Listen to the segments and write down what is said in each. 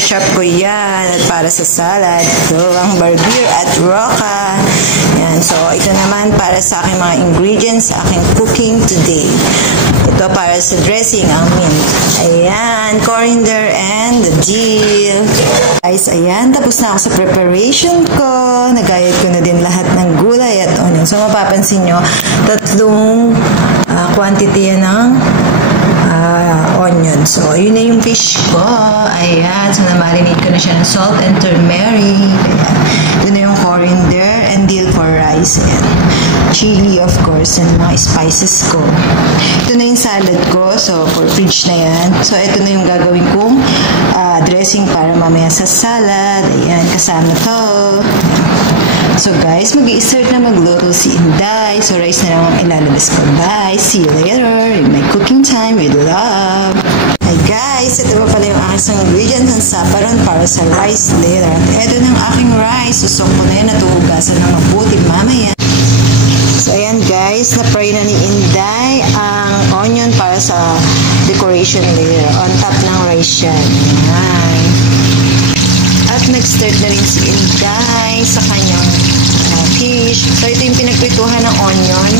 i-chop ko yan at para sa salad. So, ang barbir at roca. Yan. So, ito naman para sa aking mga ingredients sa aking cooking today. Ito para sa dressing, ang mint. Ayan, coriander and the dill. Guys, ayan, tapos na ako sa preparation ko. Nagayat ko na din lahat ng gulay at onion. So, mapapansin nyo, tatlong quantity yan ng onion. So, yun na yung fish ko. Ayan. So, na-marinate ko na siya ng salt and turmeric. Ayan. Yun na yung coriander and dill for rice. Ayan. Chili, of course, and mga spices ko. Ito na yung salad ko. So, for fridge na yan. So, ito na yung gagawin kong dressing para mamaya sa salad. Ayan. Kasama to. So, guys, mag-i-start na magluto si Inday. So, rice na lang ang ilalabas ko. Bye! See you later in my cooking time with love. Hi, guys! Ito pa pala yung aking ingredients ng saparon para sa rice later. At ito na ang aking rice. Susok ko na yun at uhugasan ng mabuti mamaya. So, ayan, guys. Na-fry na ni Inday ang onion para sa decoration layer. On top ng rice yan. Ayan. At nag-start na rin si Inday sa kanyang fish. So, ito yung pinagprituhan ng onion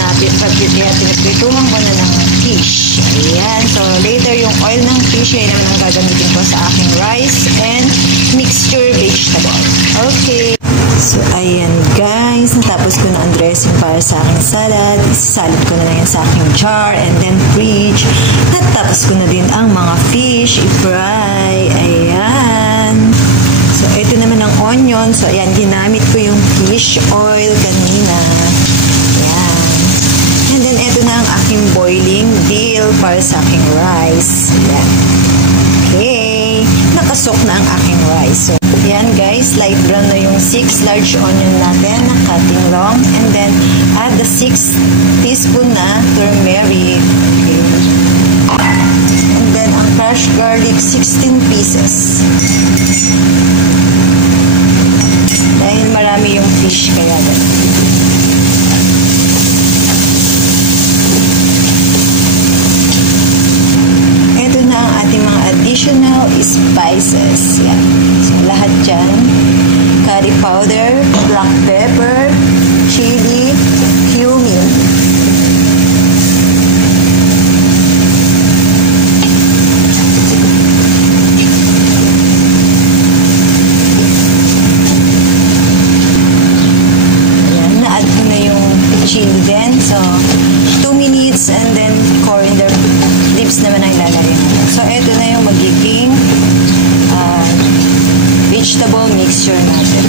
na pinagprituhan ko na ng fish. Ayan. So, later yung oil ng fish ay naman ang gagamitin ko sa aking rice and mixture vegetable. Okay. So, ayan guys. Natapos ko na ang dressing para sa aking salad. Isasalad ko na lang yan sa aking jar and then fridge. Natapos ko na din ang mga fish. I-fry. Ayan. So, ito naman ang onion. So, ayan, ginamit ko yung fish oil kanina. Ayan. And then, ito na ang aking boiling dill para sa aking rice. Ayan. Okay. Nakasok na ang aking rice. So, ayan guys, light brown na yung 6 large onion natin na cutting long. And then, add the 6 teaspoon na turmeric. Okay. And then, ang crushed garlic, 16 pieces. Dahil marami yung fish kaya doon. Ito na ang ating mga additional spices. Yan. So, lahat dyan. Curry powder, black pepper, chili, cumin. Chili din. So, 2 minutes and then coriander leaves naman ang ilalagay natin. So, ito na yung magiging vegetable mixture natin.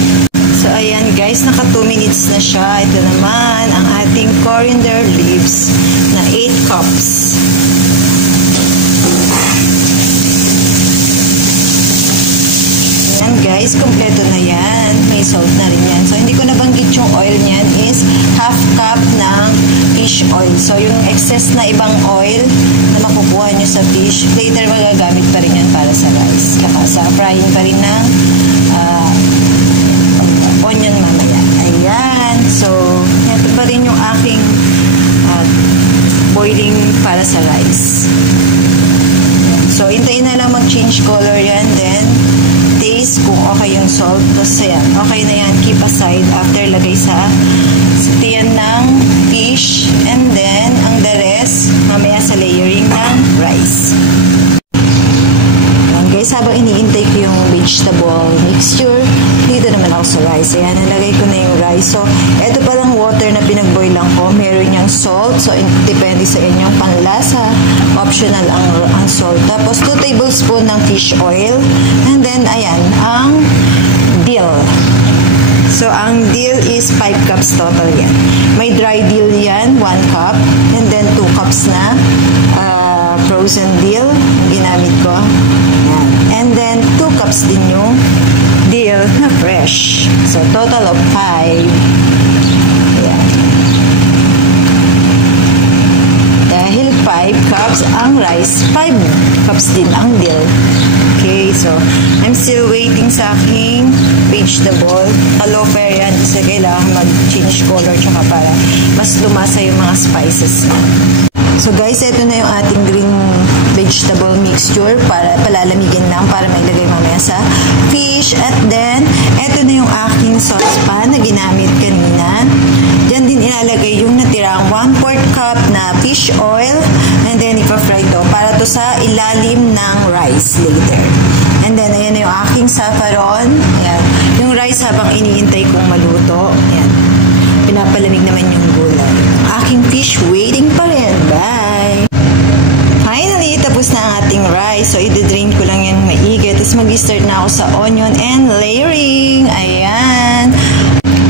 So, ayan guys, naka 2 minutes na siya. Ito naman ang ating coriander leaves na 8 cups. Ayan guys, kompleto na yan. May salt na rin yan. So, hindi ko nabanggit yung oil niyan is half cup ng fish oil. So, yung excess na ibang oil na makukuha nyo sa fish, later magagamit pa rin yan para sa rice. Saka sa frying pa rin ng onion mamaya. Ayan. So, ito pa rin yung aking boiling para sa rice. So, hintayin na lang mag-change color yan. Then, taste kung okay yung salt. Tapos, yan. Okay na yan. Keep aside after lagay sa tiyan ng fish. And then, ang the rest, mamaya sa layering ng rice. Ayan, guys, habang iniintay ko yung vegetable mixture, dito naman ako sa rice. Ayan, nalagay ko na yung rice. So, eto palang water na pinag-boil lang ko. Meron niyang salt. So, depende sa inyong panlasa. Optional ang salt. Tapos, 2 tablespoon ng fish oil. And then, ayan, ang dill. So, ang dill is 5 cups total yan. May dry dill yan, 1 cup. And then, 2 cups na frozen dill. Ginamit ko. Ayan. And then, 2 cups din yung dill na fresh. So, total of 5. Ayan. Dahil 5 cups ang rice, 5 cups din ang dill. Okay, so, I'm still waiting sa aking vegetable. Low fire yan kasi kailangan mag-change color tsaka para mas lumasa yung mga spices. So guys, ito na yung ating green vegetable mixture para palalamigin lang para mailagay mamaya sa fish. At then, eto na yung aking saucepan na ginamit kanina. Diyan din ilalagay yung natirang 1/4 cup na fish oil and then ipa-fry to para to sa ilalim ng rice later. And then, ayan na yung aking saffron. Ayan. Yung rice habang iniintay kong maluto. Ayan. Pinapalamig naman yung gulay. Aking fish waiting pa rin. Bye! Finally, tapos na ang ating rice. So, i-drain ko lang yan maigi. Tapos mag-start na ako sa onion and layering. Ayan.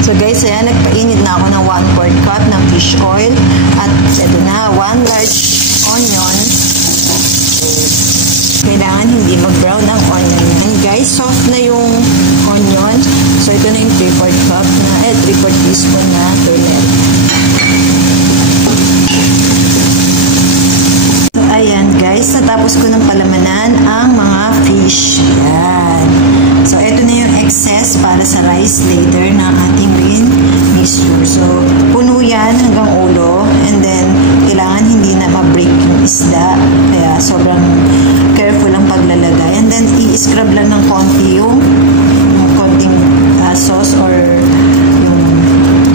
So, guys, ayan. Nagpainit na ako ng 1/4 cup ng fish oil. At ito na, 1 large onion. Kailangan hindi mag-brown ang onion. And guys, soft na yung onion. So, ito na yung 3/4 cup na, 3/4 teaspoon na turmeric. So, ayan guys, natapos ko ng palamanan ang mga fish. Ayan. So, ito na yung excess para sa rice later ng ating green mixture. So, puno yan hanggang ulo. And then, kailangan hindi na ma-break yung isda. Kaya, sobrang careful ang paglalagay. And then, i-scrub lang ng konti yung konting sauce or yung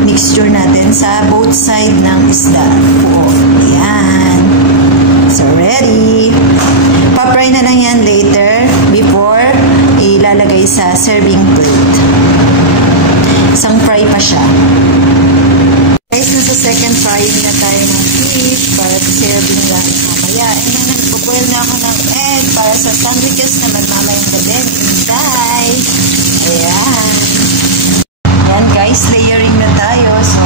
mixture natin sa both side ng isda. Oo. Ayan. So, ready. Pa-fry na lang yan later before ilalagay sa serving plate. Isang fry pa siya. Guys, nasa second frying na tayo ng fish para sa serving lang mamaya. And then, nagpo-boil na ako ng egg para sa sandwiches naman mamayang gabi. Hintay! Ayan. Ayan guys, layering na tayo. So,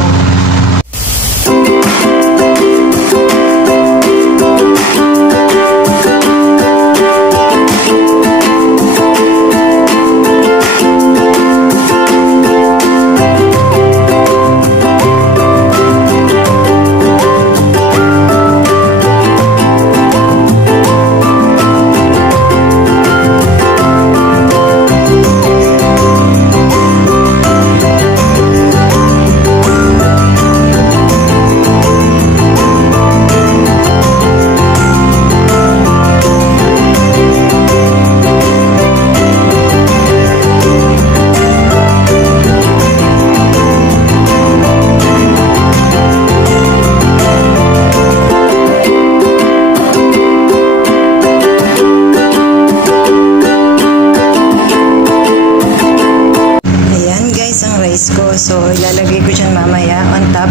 so, ilalagay ko dyan mamaya on top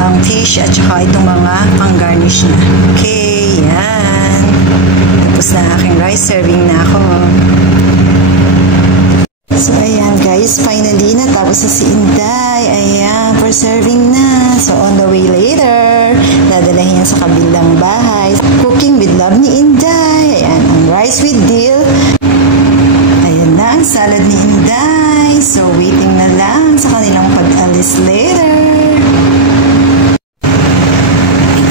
ang fish at saka itong mga pang-garnish na. Okay, yan. Tapos na aking rice. Serving na ako. So, ayan guys. Finally, natapos na si Inday. Ayan, for serving na. So, on the way later, dadalahin yan sa kabilang bahay. Cooking with love ni Inday. Ayan, ang rice with dill. Ayan na, ang salad ni Inday. So, waiting na lang sa kanilang pag-alis later.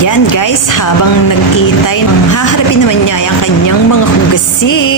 Ayan guys, habang nag-iitay, haharapin naman niya ang kanyang mga hugasin.